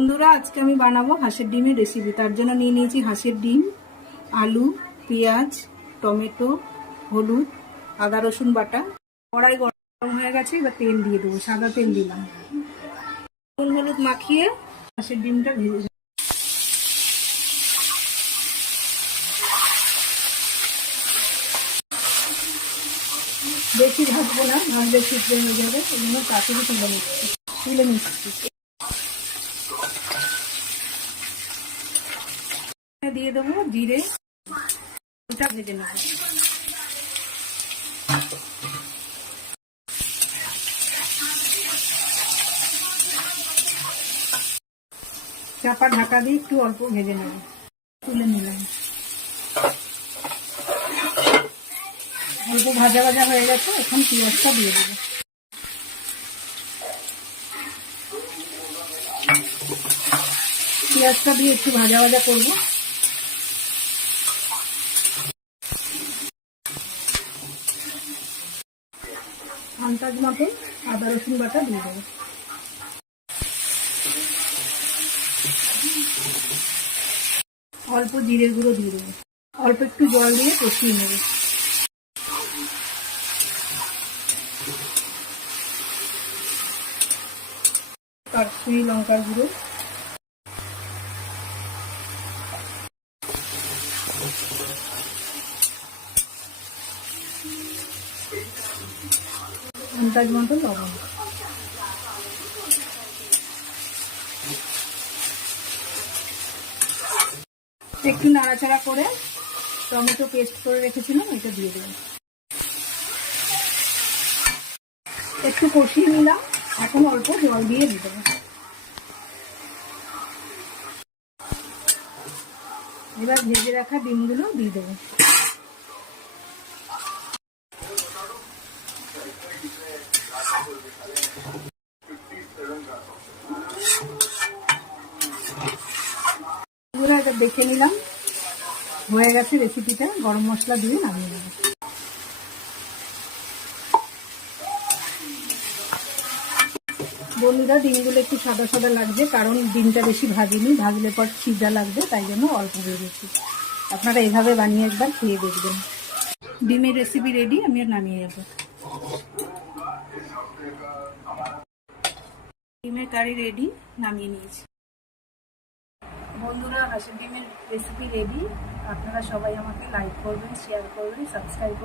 বন্ধুরা, আজকে আমি বানাবো হাঁসের ডিমের রেসিপি তার জন্য নিয়ে নিয়েছি হাঁসের ডিম, আলু, পেঁয়াজ, টমেটো, হলুদ, আদা, রসুন বাটা। কড়াই গরম হয়ে গেছে, এবার তেল দিয়ে দেবো, সাদা তেল দিলাম। নুন, হলুদ মাখিয়ে হাঁসের ডিমটা ভেজে। বেশি ভাজবো না ভাজলে সিদ্ধ হয়ে যাবে জন্য তাড়াতাড়ি তুলে নিচ্ছি। তুলে নিচ্ছি। দিয়ে দেবো, জিরে। ওটা ভেজে নেব। চাপা ঢাকা দিয়ে একটু অল্প ভেজে নেব। তুলে নিলাম। অল্প ভাজা ভাজা হয়ে গেছে, এখন পেঁয়াজটা দিয়ে দেবো। পেঁয়াজটা দিয়ে একটু ভাজা ভাজা করব। আন্দাজ মতো আদা, রসুন বাটা দিয়ে দেবো। অল্প জিরের গুঁড়ো দিয়ে দেবো। অল্প একটু জল দিয়ে কষিয়ে নেব। কাশ্মীরি লঙ্কার গুঁড়ো। আন্দাজ মতো লবণ। একটু নাড়াচাড়া করে টমেটো পেস্ট করে রেখেছিলাম এটা দিয়ে দেবো একটু কষিয়ে নিলাম, এখন অল্প জল দিয়ে দিয়ে দেবো। এবার ভেজে রাখা ডিমগুলো দিয়ে দেবো। দেখে নিলাম। হয়ে গেছে রেসিপিটা গরম মশলা দিয়ে নামিয়ে নেব। বন্ধুরা, ডিমগুলো একটু সাদা সাদা লাগবে, কারণ ডিমটা বেশি ভাজিনি। ভাজলে পর ছিজা লাগবে, তাই জন্য অল্প ভেজেছি আপনারা এভাবে বানিয়ে একবার খেয়ে দেখবেন। ডিমের রেসিপি রেডি আমি নামিয়ে যাব ডিমের কারি রেডি নামিয়ে নিয়েছি। বন্ধুরা হাঁসের ডিমের রেসিপি রেডি আপনারা সবাই আমাকে লাইক করবেন শেয়ার করবেন সাবস্ক্রাইব